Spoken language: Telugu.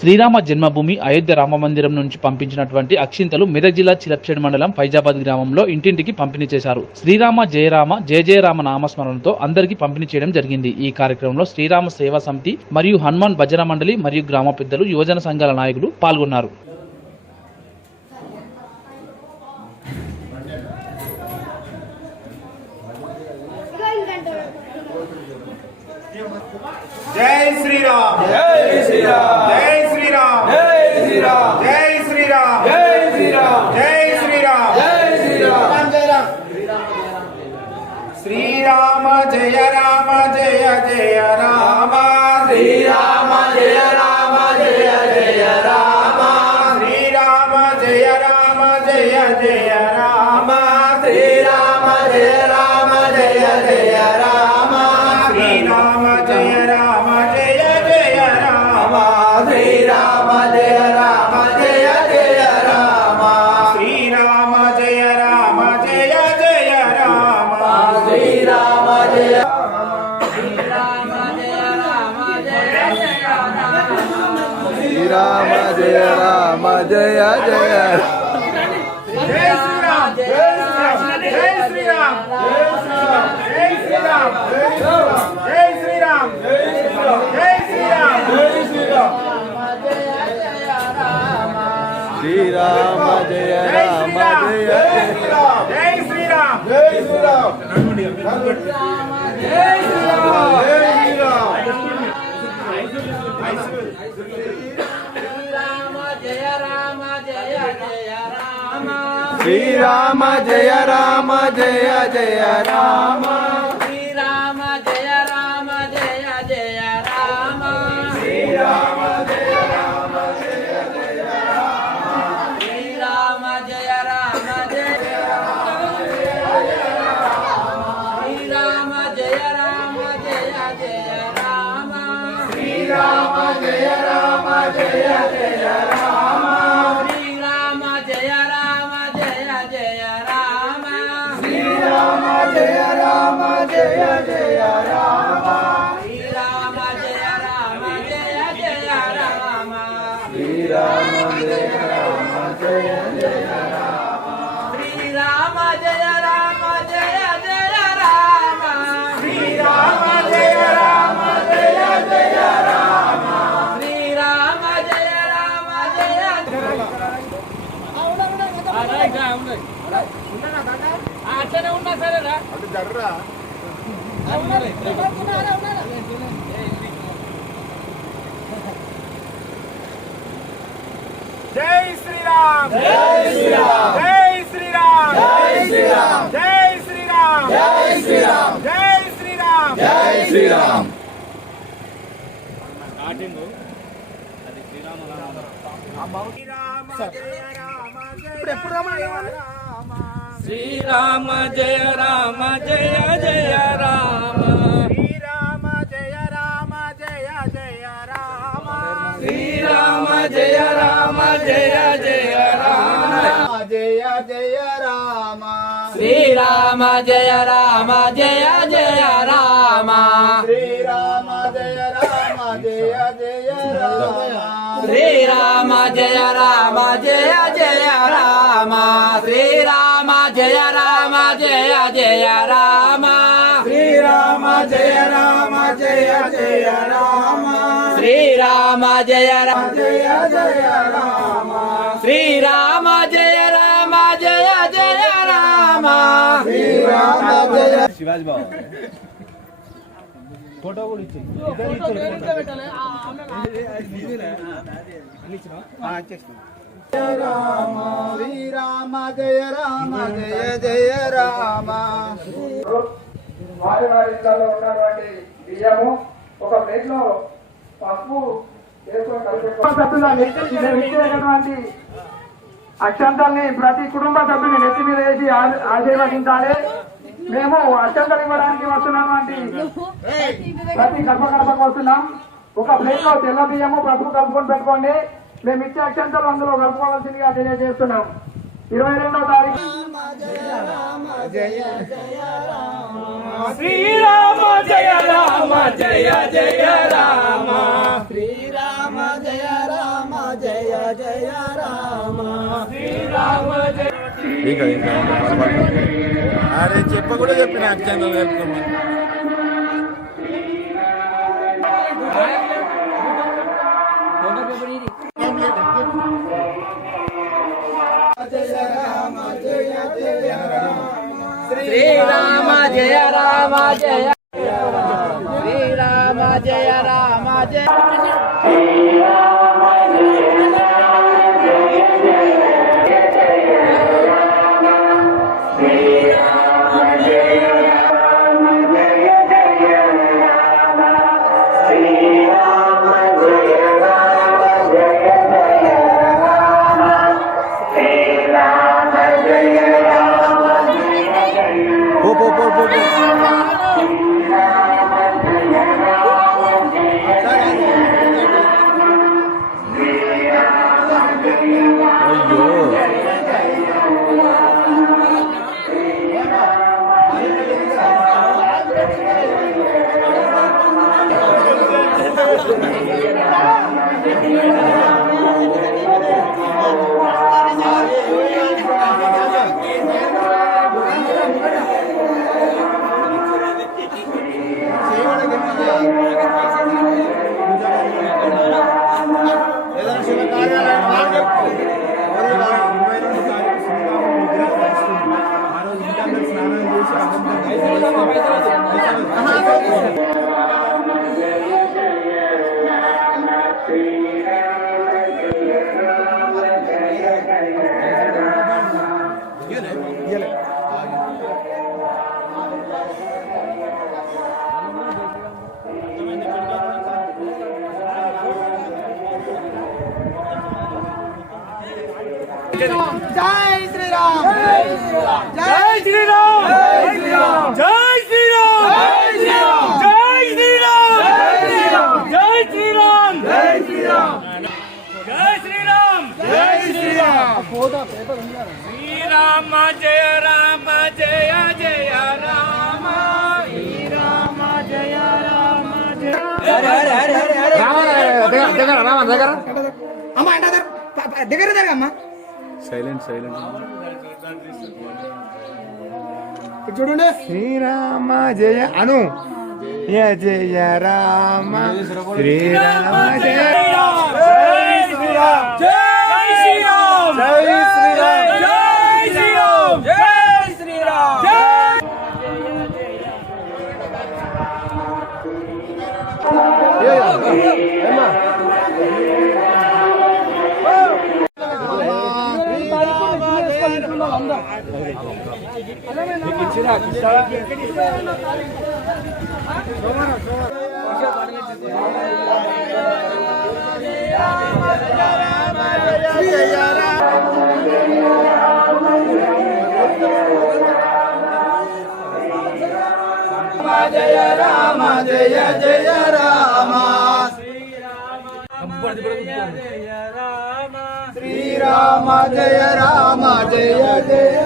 శ్రీరామ జన్మభూమి అయోధ్య రామ మందిరం నుంచి పంపించినటువంటి అక్షింతలు మెదక్ జిల్లా చిలప్చేడు మండలం ఫైజాబాద్ గ్రామంలో ఇంటింటికి పంపిణీ చేశారు. శ్రీరామ జయరామ జయ జయరామ నామస్మరణతో అందరికీ పంపిణీ చేయడం జరిగింది. ఈ కార్యక్రమంలో శ్రీరామ సేవా సమితి మరియు హనుమాన్ భజన మండలి మరియు గ్రామ పెద్దలు, యువజన సంఘాల నాయకులు పాల్గొన్నారు. జై శ్రీరామ్ జై శ్రీరామ్ జై శ్రీరామ్ జై శ్రీరామ్ జై శ్రీరామ్ జై శ్రీరామ్ జై శ్రీరామ్ జై శ్రీరామ్ శ్రీరామ జయ రామ జయ జయ రామ శ్రీరామ జయ రామ జయ జయ రామ శ్రీరామ జయ రామ జయ జయ రామ శ్రీరామ జయ రామ జయ జయ రామ శ్రీరామ జయ రామ జయ జయ రామ శ్రీరామ జయ రామ జయ జయ రామ శ్రీరామ జయ రామ జయ జయ రామ శ్రీరామ జయ శ్రీరామ జయ రామ జయ జయ జై శ్రీరామ్ జై శ్రీరామ్ జై శ్రీరామ్ జై శ్రీరామ్ జై శ్రీరామ్ జై శ్రీరామ్ జై శ్రీరామ్ శ్రీరామ జయ రామ జయ శ్రీరామ్ జై శ్రీరామ్ జై శ్రీరామ్ జై శ్రీరామ్ శ్రీరామ జయ రామ జయ జయ రామ శ్రీరామ జయ రామ జయ జయ రామ శ్రీరామ జయ రామ జయ జయ రామ శ్రీరామ జయ రామ జయ శ్రీరామ జయ రామ జయ జయ రామ శ్రీరామ జయ రామ జయ జయ రామ శ్రీరామ జయ రామ జయ జయ రామ శ్రీరామ జయ రామ జయ జయ రామ శ్రీరామ జయ రామ జయ జయ రామ శ్రీరామ జయ రామ జయ జయ రామ శ్రీరామ జయ రామ జయ జయ రామ శ్రీరామ జయ రామ జయ జయ రామ శ్రీరామ జయ రామ జయ అట్లనే ఉన్నా సరేరా జై శ్రీరామ్ జై శ్రీరామ్ జై శ్రీరామ్ జై శ్రీరామ్ జై శ్రీరామ్ జై శ్రీరామ్ జై శ్రీరామ్ జై శ్రీరామ్ శ్రీరామ జయ రామ జయ జయ రామ శ్రీరామ జయ రామ జయ జయ రామ శ్రీరామ జయ రామ జయ జయ రామ జయ జయ రామ శ్రీరామ జయ రామ జయ జయ రామ శ్రీరామ జయ రామ జయ జయ రామ శ్రీరామ జయ రామ జయ జయ రామ శ్రీరామ జయ రామ జయ జయ రామ శ్రీరామ జయ రామ జయ జయ రామ శ్రీరామ జయ రామ జయ జయ రామ శ్రీరామ జయ రామ జయ జయ రామ శ్రీరామ జయ శివాజీ బాబు ఫోటో కూడా ఇచ్చి రామ శ్రీరామ జయ రామ జయ జయ రామ వారి వారి ఇళ్లలో ఉన్నటువంటి బియ్యము ఒక ప్లేట్ లో పప్పు వేసుకొని కలిపేటువంటి అక్షంతల్ని ప్రతి కుటుంబ సభ్యుని నెత్తి మీద వేసి ఆశీర్వదించాలి. మేము అక్షంతలు ఇవ్వడానికి వస్తున్నటువంటి ప్రతి గడప గడపకు వస్తున్నాం. ఒక ప్లేట్ లో తెల్ల బియ్యము పసుపు కలుపుకొని పెట్టుకోండి. మేము ఇచ్చే అక్షంతలు అందులో కలుపుకోవాల్సిందిగా తెలియజేస్తున్నాం. 22వ తారీఖు శ్రీరామ జయ రామ జయ జయ రామ శ్రీరామ జయ రామ అరే చెప్ప కూడా చెప్పిన అక్షంతలు కలుపుకోమని. శ్రీరామ జయ రామ జయ శ్రీరామ జయ రామ జయ జై శ్రీరామ్ జై శ్రీరామ్ జై శ్రీరామ్ జై శ్రీరామ్ జై శ్రీరామ్ జై శ్రీరామ్ జై శ్రీరామ్ జై శ్రీరామ్ శ్రీరామ జయ రామ జయ జయ రామ శ్రీరామ జయ రామ జయ అమ్మా అంటే దగ్గర జరగమ్మా సైలెంట్ చూడండి. శ్రీరామ జయ అను జయ జయ రామ శ్రీరామ జయ జై శ్రీరామ్ జై శ్రీరామ్ జై శ్రీరామ్ జై శ్రీరామ్ జై శ్రీరామ్ జయ రామ జయ జయ రామ శ్రీరామ జయ రామ జయ జయ